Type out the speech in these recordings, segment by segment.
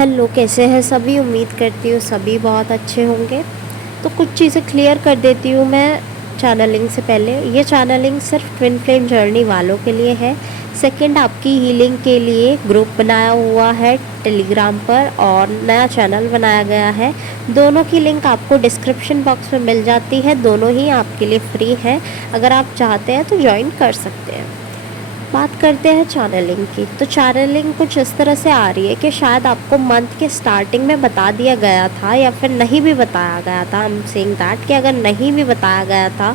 Hello, कैसे हैं सभी। उम्मीद करती हूँ सभी बहुत अच्छे होंगे। तो कुछ चीज़ें क्लियर कर देती हूँ मैं चैनलिंग से पहले। ये चैनलिंग सिर्फ ट्विन फ्लेम जर्नी वालों के लिए है। सेकंड, आपकी हीलिंग के लिए ग्रुप बनाया हुआ है टेलीग्राम पर और नया चैनल बनाया गया है। दोनों की लिंक आपको डिस्क्रिप्शन बॉक्स में मिल जाती है। दोनों ही आपके लिए फ्री है। अगर आप चाहते हैं तो ज्वाइन कर सकते हैं। बात करते हैं चैनलिंग की। तो चैनलिंग कुछ इस तरह से आ रही है कि शायद आपको मंथ के स्टार्टिंग में बता दिया गया था या फिर नहीं भी बताया गया था। आई एम सेइंग दैट कि अगर नहीं भी बताया गया था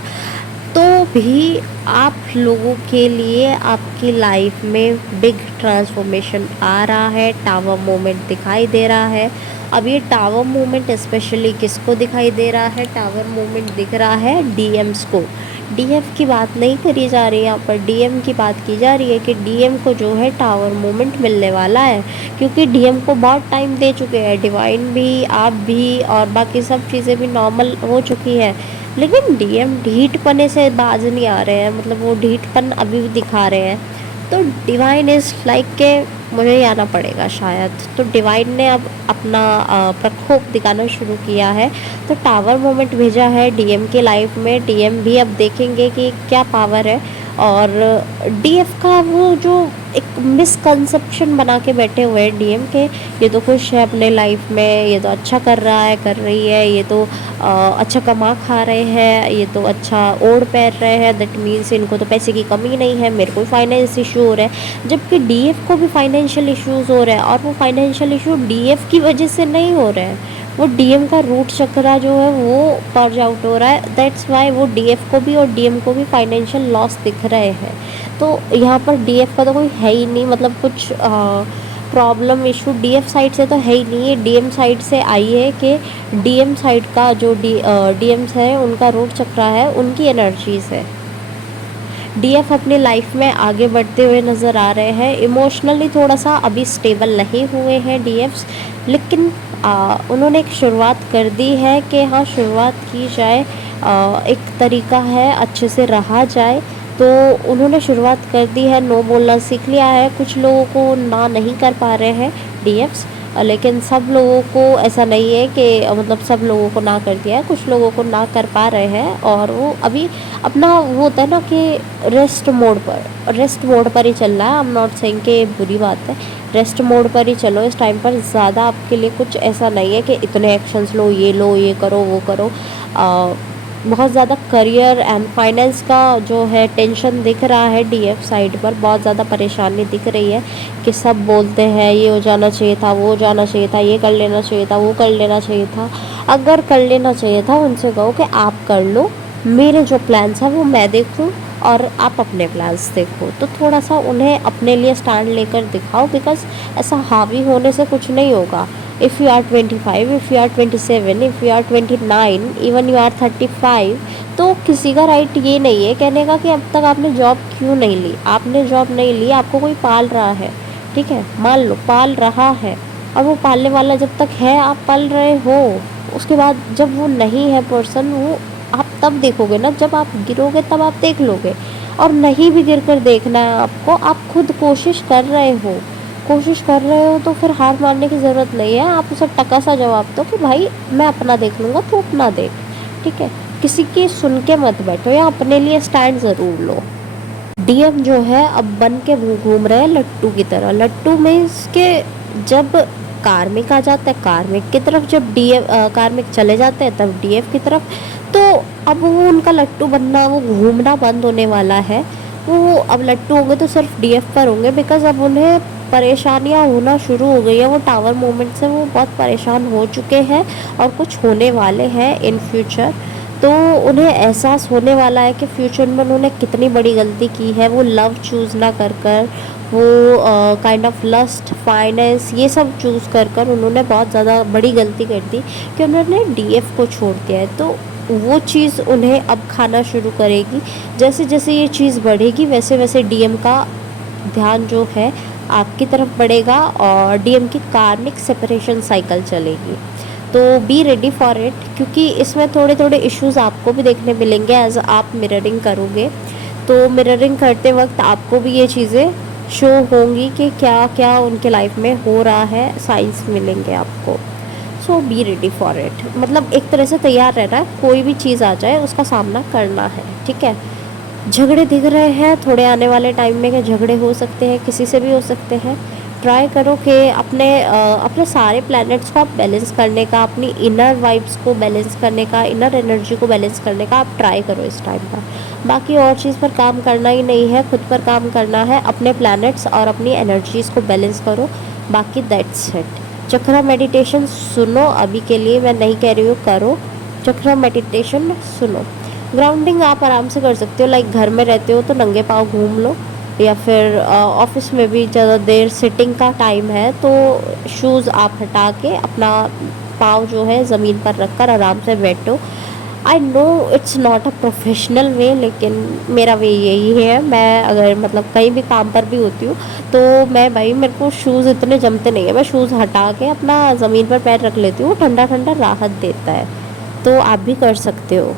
तो भी आप लोगों के लिए आपकी लाइफ में बिग ट्रांसफॉर्मेशन आ रहा है। टावर मोमेंट दिखाई दे रहा है। अब ये टावर मोमेंट स्पेशली किसको दिखाई दे रहा है? टावर मोमेंट दिख रहा है डीएम्स को। डीएफ की बात नहीं करी जा रही है यहाँ पर, डीएम की बात की जा रही है कि डीएम को जो है टावर मोमेंट मिलने वाला है। क्योंकि डीएम को बहुत टाइम दे चुके हैं, डिवाइन भी, आप भी, और बाकी सब चीज़ें भी नॉर्मल हो चुकी हैं। लेकिन डीएम ढीठ पने से बाज नहीं आ रहे हैं, मतलब वो ढीठपन अभी भी दिखा रहे हैं। तो डिवाइन इज़ लाइक के मुझे ही आना पड़ेगा शायद। तो डिवाइन ने अब अपना प्रकोप दिखाना शुरू किया है। तो टावर मोमेंट भेजा है डीएम के लाइफ में। डीएम भी अब देखेंगे कि क्या पावर है। और डीएफ का वो जो एक मिसकंसेप्शन बना के बैठे हुए हैं डीएम के, ये तो खुश है अपने लाइफ में, ये तो अच्छा कर रहा है, कर रही है, ये तो अच्छा कमा खा रहे हैं, ये तो अच्छा ओढ़ पहन रहे हैं, दैट मीन्स इनको तो पैसे की कमी नहीं है, मेरे को फाइनेंस इशू हो रहा है। जबकि डीएफ को भी फाइनेंशियल इश्यूज हो रहे हैं और वो फाइनेंशियल इशू डीएफ की वजह से नहीं हो रहे हैं। वो डीएम का रूट चक्रा जो है वो पर्ज आउट हो रहा है। दैट्स वाई वो डीएफ को भी और डीएम को भी फाइनेंशियल लॉस दिख रहे हैं। तो यहाँ पर डीएफ का तो कोई है ही नहीं, मतलब कुछ प्रॉब्लम इशू डीएफ साइड से तो है ही नहीं। ये डीएम साइड से आई है कि डीएम साइड का जो डीएम्स है उनका रूट चक्रा है, उनकी एनर्जीज है। डीएफ अपनी लाइफ में आगे बढ़ते हुए नज़र आ रहे हैं। इमोशनली थोड़ा सा अभी स्टेबल नहीं हुए हैं डीएफ्स, लेकिन उन्होंने एक शुरुआत कर दी है कि हाँ, शुरुआत की जाए, एक तरीका है अच्छे से रहा जाए। तो उन्होंने शुरुआत कर दी है, नो बोलना सीख लिया है। कुछ लोगों को ना नहीं कर पा रहे हैं डीएफ्स, लेकिन सब लोगों को ऐसा नहीं है कि मतलब सब लोगों को ना कर दिया है। कुछ लोगों को ना कर पा रहे हैं और वो अभी अपना वो होता है ना कि रेस्ट मोड पर ही चल रहा है। आई एम नॉट सेइंग कि बुरी बात है, रेस्ट मोड पर ही चलो इस टाइम पर। ज़्यादा आपके लिए कुछ ऐसा नहीं है कि इतने एक्शंस लो, ये करो, वो करो। बहुत ज़्यादा करियर एंड फाइनेंस का जो है टेंशन दिख रहा है डीएफ साइड पर। बहुत ज़्यादा परेशानी दिख रही है कि सब बोलते हैं ये हो जाना चाहिए था, वो हो जाना चाहिए था, ये कर लेना चाहिए था, वो कर लेना चाहिए था। अगर कर लेना चाहिए था उनसे कहो कि आप कर लो, मेरे जो प्लान्स हैं वो मैं देखूं और आप अपने प्लान्स देखो। तो थोड़ा सा उन्हें अपने लिए स्टैंड लेकर दिखाओ, बिकॉज ऐसा हावी होने से कुछ नहीं होगा। if you are 25, if you are 27, if you are 29, even you are 35, तो किसी का राइट ये नहीं है कहने का कि अब तक आपने जॉब क्यों नहीं ली। आपने जॉब नहीं ली, आपको कोई पाल रहा है, ठीक है, मान लो पाल रहा है, और वो पालने वाला जब तक है आप पाल रहे हो। उसके बाद जब वो नहीं है पर्सन, वो आप तब देखोगे ना, जब आप गिरोगे तब आप देख लोगे। और नहीं भी गिर कर देखना है आपको, आप खुद कोशिश कर रहे हो तो फिर हार मानने की ज़रूरत नहीं है। आप उसे टका सा जवाब दो कि भाई मैं अपना देख लूँगा, तो अपना देख, ठीक है। किसी की सुन के मत बैठो या अपने लिए स्टैंड ज़रूर लो। डीएम जो है अब बन के घूम रहे हैं लट्टू की तरह। लट्टू मीन्स के जब कार्मिक आ जाता है कार्मिक की तरफ, जब कार्मिक चले जाते हैं तब डीएफ की तरफ। तो अब वो उनका लट्टू बनना, वो घूमना बंद होने वाला है। वो अब लट्टू होंगे तो सिर्फ डीएफ पर होंगे, बिकॉज अब उन्हें परेशानियां होना शुरू हो गई है। वो टावर मोमेंट से वो बहुत परेशान हो चुके हैं और कुछ होने वाले हैं इन फ्यूचर। तो उन्हें एहसास होने वाला है कि फ्यूचर में उन्होंने कितनी बड़ी गलती की है। वो लव चूज़ ना कर कर, वो काइंड ऑफ लस्ट, फाइनेंस, ये सब चूज़ कर कर उन्होंने बहुत ज़्यादा बड़ी गलती कर दी कि उन्होंने डीएफ को छोड़ दिया है। तो वो चीज़ उन्हें अब खाना शुरू करेगी। जैसे जैसे ये चीज़ बढ़ेगी वैसे वैसे डीएम का ध्यान जो है आपकी तरफ बढ़ेगा और डीएम की कार्मिक सेपरेशन साइकिल चलेगी। तो बी रेडी फॉर इट, क्योंकि इसमें थोड़े थोड़े इश्यूज आपको भी देखने मिलेंगे एज आप मिररिंग करोगे। तो मिररिंग करते वक्त आपको भी ये चीज़ें शो होंगी कि क्या क्या उनके लाइफ में हो रहा है, साइंस मिलेंगे आपको। सो बी रेडी फॉर इट, मतलब एक तरह से तैयार रहना है, कोई भी चीज़ आ जाए उसका सामना करना है, ठीक है। झगड़े दिख रहे हैं थोड़े आने वाले टाइम में, कि झगड़े हो सकते हैं, किसी से भी हो सकते हैं। ट्राई करो कि अपने सारे प्लैनेट्स को आप बैलेंस करने का, अपनी इनर वाइब्स को बैलेंस करने का, इनर एनर्जी को बैलेंस करने का आप ट्राई करो इस टाइम पर। बाकी और चीज़ पर काम करना ही नहीं है, खुद पर काम करना है, अपने प्लैनेट्स और अपनी एनर्जीज़ को बैलेंस करो, बाकी दैट्स इट। चक्रा मेडिटेशन सुनो, अभी के लिए मैं नहीं कह रही हूँ करो, चक्रा मेडिटेशन सुनो। ग्राउंडिंग आप आराम से कर सकते हो, लाइक घर में रहते हो तो नंगे पाँव घूम लो, या फिर ऑफिस में भी ज़्यादा देर सिटिंग का टाइम है तो शूज़ आप हटा के अपना पाँव जो है ज़मीन पर रख कर आराम से बैठो। I know it's not a professional way, लेकिन मेरा वे यही है। मैं अगर मतलब कहीं भी काम पर भी होती हूँ तो मैं भाई, मेरे को शूज़ इतने जमते नहीं है, मैं शूज़ हटा के अपना ज़मीन पर पैर रख लेती हूँ, ठंडा ठंडा राहत देता है। तो आप भी कर सकते हो।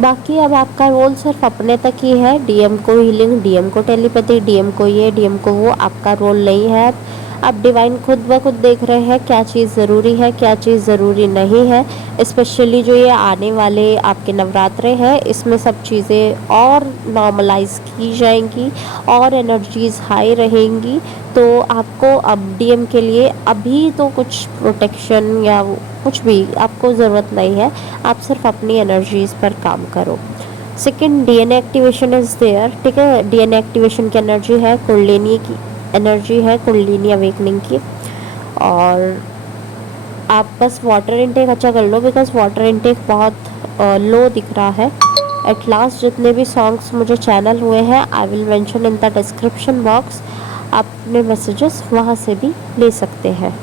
बाकी अब आपका रोल सिर्फ अपने तक ही है, डीएम को हीलिंग, डीएम को टेलीपैथी, डीएम को ये, डीएम को वो, आपका रोल नहीं है। आप डिवाइन खुद ब खुद देख रहे हैं क्या चीज़ ज़रूरी है, क्या चीज़ ज़रूरी नहीं है। स्पेशली जो ये आने वाले आपके नवरात्रे हैं, इसमें सब चीज़ें और नॉर्मलाइज की जाएंगी और एनर्जीज़ हाई रहेंगी। तो आपको अब डीएम के लिए अभी तो कुछ प्रोटेक्शन या कुछ भी आपको ज़रूरत नहीं है, आप सिर्फ अपनी एनर्जीज़ पर काम करो। Second, DNA activation is there, ठीक है। डीएनए एक्टिवेशन की एनर्जी है, कुंडलिनी की एनर्जी है, कुंडलिनी अवेकनिंग की। और आप बस वाटर इनटेक अच्छा कर लो, बिकॉज वाटर इनटेक बहुत लो दिख रहा है। एट लास्ट जितने भी सॉन्ग्स मुझे चैनल हुए हैं I will mention in the description box, आप अपने मैसेजेस वहाँ से भी ले सकते हैं।